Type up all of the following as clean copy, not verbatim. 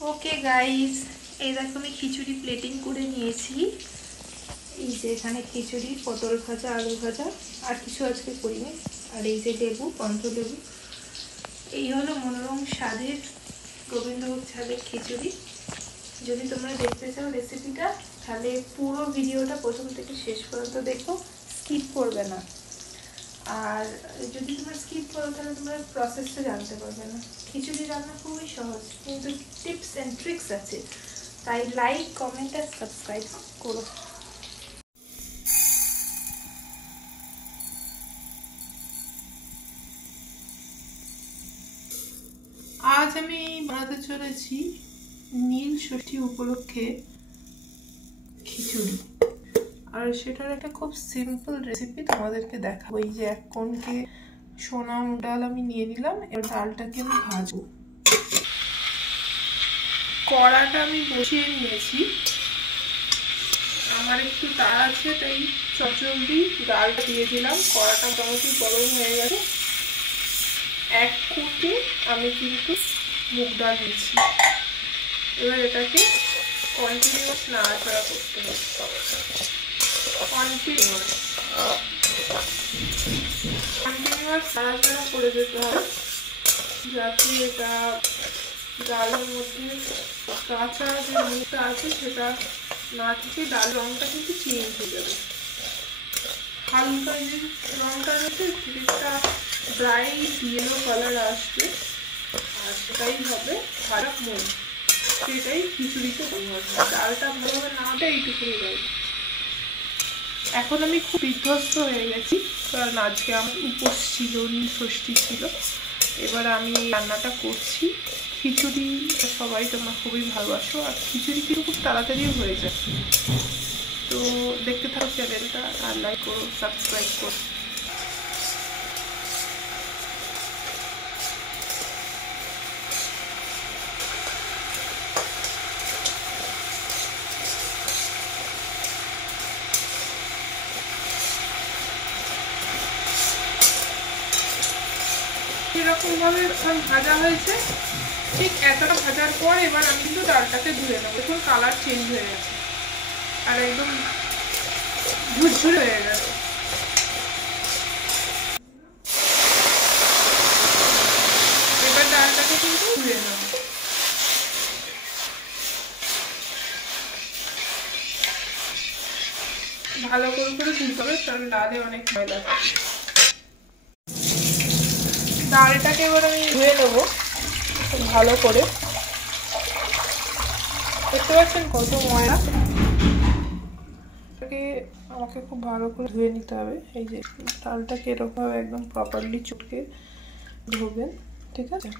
Okay guys, এই দেখো আমি খিচুড়ি প্লেটিং করে নিয়েছি। এই যে এখানে খিচুড়ি, পটল ভাজা, আলু ভাজা, আর কিছু আজকে করিনি। আর এই যে লেবু, পঞ্চলেবু। এই হলো মনোরম স্বাদের গোবিন্দভোগ চালের খিচুড়ি। যদি তোমরা দেখতে চাও রেসিপিটা, তাহলে পুরো ভিডিওটা প্রথম থেকে শেষ পর্যন্ত দেখো, স্কিপ করবে না। আর যদি তোমরা স্কিপ করো তাহলে তোমরা প্রসেসটা জানতে পারবে না। খিচুড়ি রান্না খুবই সহজ, কিন্তু টিপস অ্যান্ড ট্রিক্স আছে। তাই লাইক, কমেন্ট আর সাবস্ক্রাইব করো। আজ আমি বানাতে চলেছি নীল ষষ্ঠী উপলক্ষে খিচুড়ি। আর সেটার একটা খুব সিম্পল রেসিপি তোমাদেরকে দেখাবো। এই যে 1 কোণকে সোনা মুগ ডাল আমি নিয়ে নিলাম, এবার ডালটাকে আমি ভাজবো। কড়াটা আমি বসিয়ে নিয়েছি, আমার একটু তাড়া আছে তাই চটজলদি ডালটা দিয়ে দিলাম। কড়াটা মোটামুটি গরম হয়ে গেছে। 1 কোণে আমি কিন্তু মুগ ডাল দিচ্ছি। এবার এটাকে কন্টিনিউয়াস নাড়াচাড়া করতে হবে, কন্টিনিউয়াস নাড়াচাড়া করে যেতে হবে, যাতে এটা ডালের মধ্যে কাঁচা যে মুগটা আছে সেটা না থেকে ডাল রঙটা কিন্তু চেঞ্জ হয়ে যাবে। হালকা যে রঙটা রয়েছে সেটা ব্রাইট ইয়েলো কালার আসবে, আর সেটাই হবে ভাজা মুগ। সেটাই খিচুড়িতে ব্যবহার হয়। ডালটা ভালোভাবে না দেয় এইটুকুনি রয়েছে। এখন আমি খুব বিধ্বস্ত হয়ে গেছি, কারণ আজকে আমার উপোস ছিল, নীল ষষ্ঠী ছিল। এবার আমি রান্নাটা করছি। খিচুড়ি সবাই তোমরা খুবই ভালোবাসো, আর খিচুড়ি কিন্তু খুব তাড়াতাড়িও হয়ে যায়। তো দেখতে থাকো চ্যানেলটা, আর লাইক করো, সাবস্ক্রাইব করো। এরকমভাবে ভাজা হয়েছে। ঠিক এতটা ভাজার পর এবার আমি কিন্তু ডালটাকে ধুয়ে নেবো। দেখুন কালার চেঞ্জ হয়ে গেছে, আর একদম ঝুরঝুরে হয়ে গেছে। এবার ডালটাকে কিন্তু ধুয়ে নেবো। ভালো করে ধুতে হবে, কারণ ডালে অনেক ময়লা থাকে। ডালটাকে এবার আমি ধুয়ে নেবো খুব ভালো করে। দেখতে পাচ্ছেন কত ময়লা, আমাকে খুব ভালো করে ধুয়ে নিতে হবে। এই যে ডালটাকে এরকমভাবে একদম প্রপারলি চটকে ধুবেন, ঠিক আছে?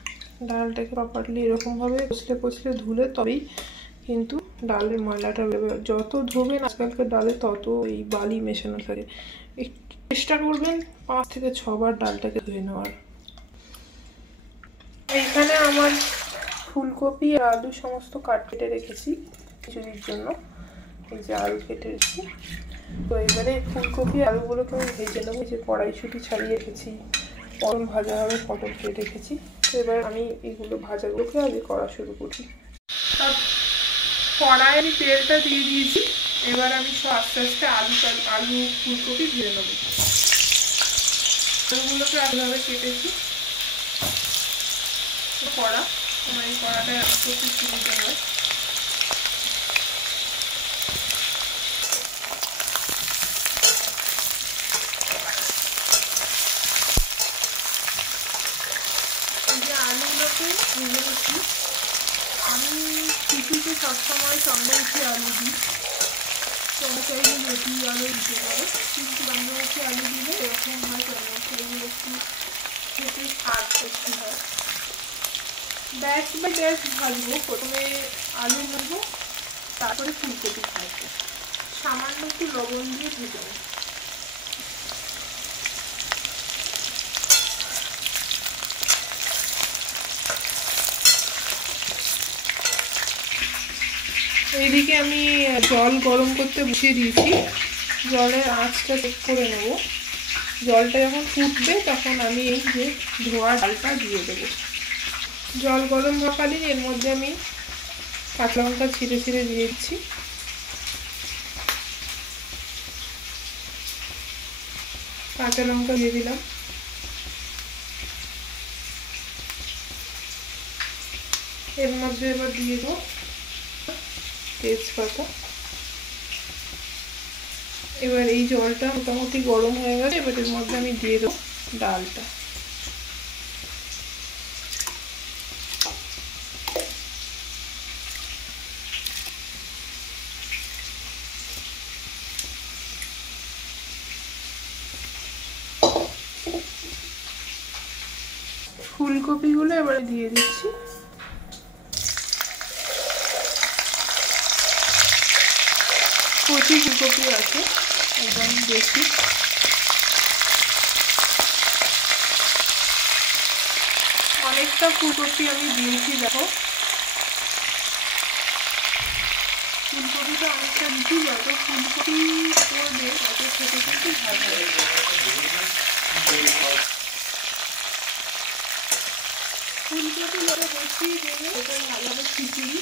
ডালটাকে প্রপারলি এরকমভাবে কচলে ধুলে তবেই কিন্তু ডালের ময়লাটা বেরোবে। যত ধুবেন আজকালকার ডালে তত এই বালি মেশানো থাকে। একটু চেষ্টা করবেন 5 থেকে 6 বার ডালটাকে ধুয়ে নেওয়ার। এইখানে আমার ফুলকপি আর আলু সমস্ত কেটে রেখেছি খিচুড়ির জন্য। এই যে আলু কেটে রেখেছি। তো এবারে ফুলকপি আলুগুলোকে আমি ভেজে নেবো। যে কড়াইশুঁটি ছাড়িয়ে রেখেছি, পটল ভাজা হবে, পটল কেটে রেখেছি। তো এবার আমি এইগুলো ভাজাগুলোকে আগে করা শুরু করছি। সব কড়াই আমি তেলটা দিয়ে দিয়েছি। এবার আমি সব আস্তে আস্তে আলু ফুলকপি ভেজে নেবো। আলুগুলোকে আলাদাভাবে কেটেছি। কড়া, আমার এই কড়াটায় আস্তে আস্তে সুবিধা হয়। আলুগুলোকে ভেজে নিচ্ছি। আমি খিচুড়িতে সবসময় চন্দ্রমুখী আলু দিই, তোমরা চাইলে রুটি আলু দিতে পারো, কিন্তু চন্দ্রমুখী আলু দিলে এরকম হয়, চন্দ্রমুখী আলুগুলো একটু খেতে স্বাদ বেশি হয়। ব্যাচ বাই ব্যাচ ভাজবো। প্রথমে আলু ভাজবো, তারপরে ফুলকপি ভাজবো। সামান্য একটু লবণ দিয়ে ভেজে নেব। এইদিকে আমি জল গরম করতে বসিয়ে দিয়েছি। জলের আঁচটা চেক করে নেব। জলটা যখন ফুটবে তখন আমি এই যে ধোয়া ডালটা দিয়ে দেবো। জল গরম থাকাকালীন এর মধ্যে আমি কাঁচা লঙ্কা ছিঁড়ে ছিঁড়ে দিয়ে দিচ্ছি। কাঁচা লঙ্কা দিয়ে দিলাম। এর মধ্যে এবার দিয়ে দেবো তেজপাতা। এবার এই জলটা মোটামুটি গরম হয়ে গেছে, এবার এর মধ্যে আমি দিয়ে দেবো ডালটা। ফুলকপিগুলো এবারে দিয়ে দিচ্ছি। কচি ফুলকপি আছে একদম বেশি। অনেকটা ফুলকপি আমি দিয়েছি, দেখো ফুলকপিটা অনেকটা বেশি, যত ফুলকপি করবে তত খেতে কিন্তু ভালো হয়। ফুলকপি যত বেশি দেবে এটা ভালো হবে খিচুড়ি।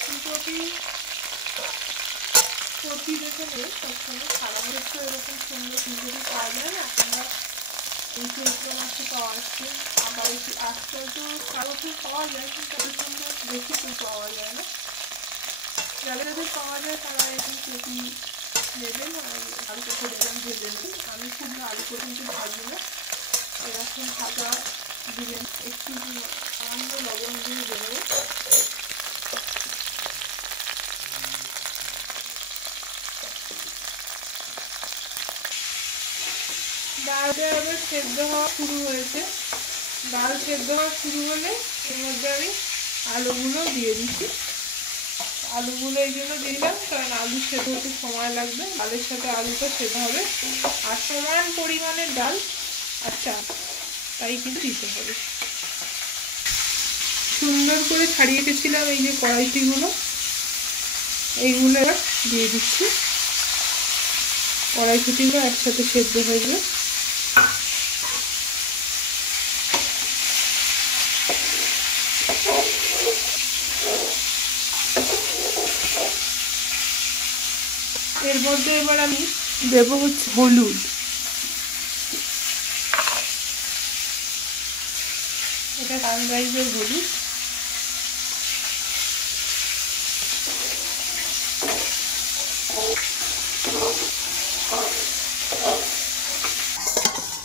ফুলকপি কচি দেখে নেই, সবসময় সারা বছর এরকম সুন্দর ফুলকপি পাওয়া যায় না। আমরা এই চৈত্র মাসে পাওয়া যাচ্ছে, আবার আজকাল তো সারা বছর পাওয়া যায়, কিন্তু এত সুন্দর বেশি ফুল পাওয়া যায় না। যাদের যাদের পাওয়া যায় তারা এখন কপি নেবেন আর আলু কপি দেবেন, ভেজে নেবেন। আমি খুব আলু কপি কিন্তু ভাজি না, এরকম ভাজা দিবেন। একটু সামান্য লবণ দিয়ে দেবো। ডালটা আবার সেদ্ধ হওয়া শুরু হয়েছে। ডাল সেদ্ধ হওয়া শুরু হলে এর মধ্যে আমি আলুগুলো দিয়ে দিচ্ছি। আলুগুলো এই জন্য দিলাম কারণ আলু সেদ্ধ হতে সময় লাগবে, ডালের সাথে আলুটা সেদ্ধ হবে। আর সমান পরিমাণের ডাল আর চাল, তাই কিন্তু দিতে হবে। সুন্দর করে ছাড়িয়ে রেখেছিলাম এই যে কড়াইটিগুলো, এইগুলো এবার দিয়ে দিচ্ছি। কড়াইশুঁটিগুলো একসাথে সেদ্ধ হয়ে যাবে। এর মধ্যে এবার আমি দেব হচ্ছে হলুদ। এটা সানরাইজের হলুদ।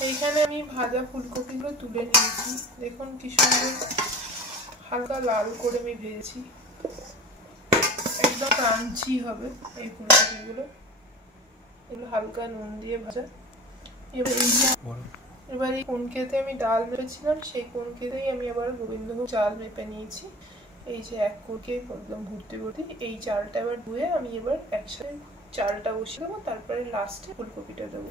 এইখানে আমি ভাজা ফুলকপিগুলো তুলে নিয়েছি, দেখুন কি সুন্দর হালকা লাল করে আমি ভেজেছি, একদম ক্রাঞ্চি হবে এই ফুলকপিগুলো। এগুলো হালকা নুন দিয়ে ভাজা। এবার এই কোনকেতে আমি ডাল মেপেছিলাম, সেই কোনকেতেই আমি আবার গোবিন্দভোগ চাল মেপে নিয়েছি। এই যে এক কোটে একদম ভর্তি ভর্তি এই চালটা এবার ধুয়ে আমি এবার একসাথে চালটা বসিয়ে দেবো, তারপরে লাস্টে ফুলকপিটা দেবো।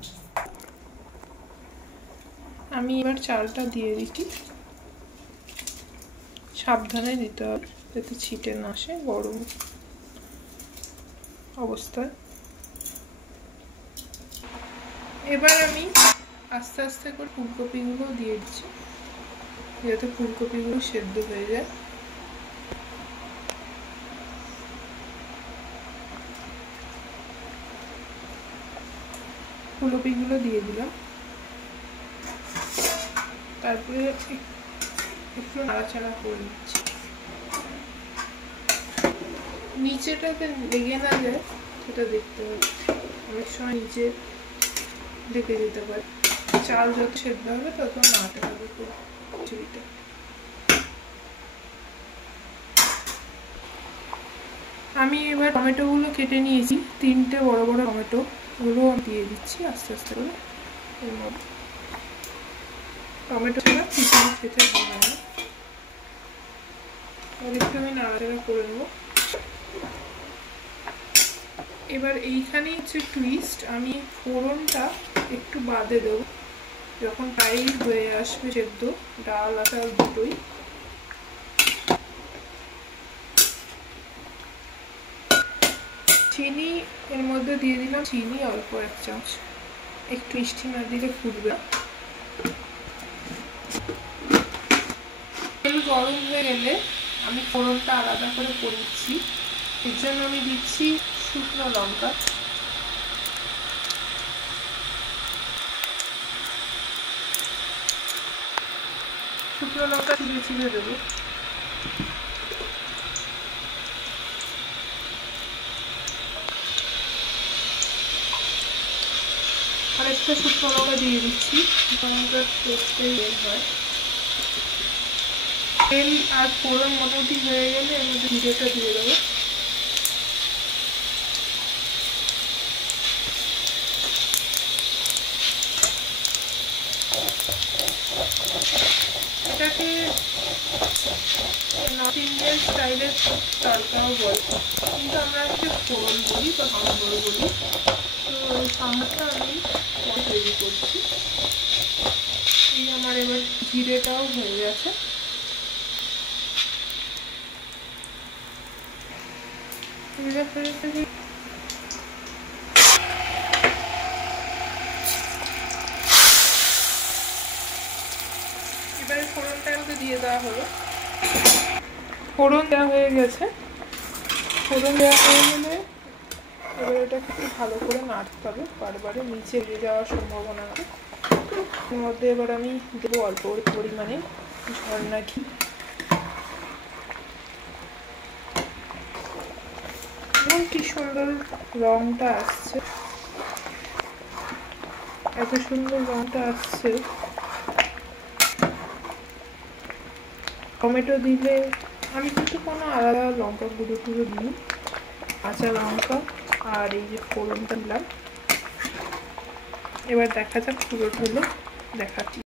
আমি এবার চালটা দিয়ে দিচ্ছি, সাবধানে দিতে হবে যাতে ছিটে না আসে গরম অবস্থায়। এবার আমি আস্তে আস্তে করে ফুলকপিগুলো দিয়ে দিচ্ছি যাতে ফুলকপিগুলো সেদ্ধ হয়ে যায়। ফুলকপিগুলো দিয়ে দিলাম, তারপরে একটু নাড়াচাড়া করে নিচ্ছি, নিচেটাতে লেগে না যায় সেটা দেখতে হবে। অনেক সময় নিচে লেগে যেতে পারে। চাল যত সেদ্ধ হবে তত নাড়তে হবে খিচুড়িটা। আমি এবার টমেটোগুলো কেটে নিয়েছি, 3টে বড় বড় টমেটো, ওগুলো আমি দিয়ে দিচ্ছি আস্তে আস্তে করে এর মধ্যে। টমেটো ছাড়া খিচুড়ি খেতে ভালো হয় না। আর একটু আমি নাড়াচাড়া করে নেব। এবার এইখানেই হচ্ছে টুইস্ট, আমি ফোড়নটা একটু বাদে দেবো, যখন প্রায় হয়ে আসবে সেদ্ধ ডাল আর চাল দুটোই। চিনি এর মধ্যে দিয়ে দিলাম, চিনি অল্প 1 চামচ, একটু মিষ্টি না দিলে ফুটবে। তেল গরম হয়ে গেলে আমি ফোড়নটা আলাদা করে দিচ্ছি। এর জন্য আমি দিচ্ছি শুকনো লঙ্কা, চিড়ে চিড়ে দেবো। আরেকটা শুকনো লঙ্কা দিয়ে দিচ্ছি, লঙ্কার টেস্টে বের হয়। তেল আর ফোড়ন মোটামুটি হয়ে গেলে এর মধ্যে জিরেটা দিয়ে দেবো। এটাকে নর্থ ইন্ডিয়ান স্টাইলের তড়কাও বলে, কিন্তু আমরা আজকে ফোড়ন বলি বা সাম্বর বলি। তো সাম্বারটা আমি তৈরি করছি। এই আমার এবার জিরেটাও হয়ে গেছে। এবারে ফোড়নটা আমাকে দিয়ে দেওয়া হলো। ফোড়ন দেওয়া হয়ে গেছে। ফোড়ন দেওয়া হয়ে গেলে এবার এটাকে একটু ভালো করে নাড়তে হবে, বারবারে নিচে দিয়ে যাওয়ার সম্ভাবনা আছে। এর মধ্যে এবার আমি দেবো অল্প পরিমাণে ঝর্ণা ঘি। এবং কি সুন্দর রংটা আসছে, এত সুন্দর রংটা আসছে। টমেটো দিলে আমি কিন্তু কোনো আলাদা লঙ্কা গুঁড়ো টুড়ো দিই, কাঁচা লঙ্কা আর এই যে ফোড়নটা দিলাম। এবার দেখা যাক পুরো হলো, দেখাচ্ছি।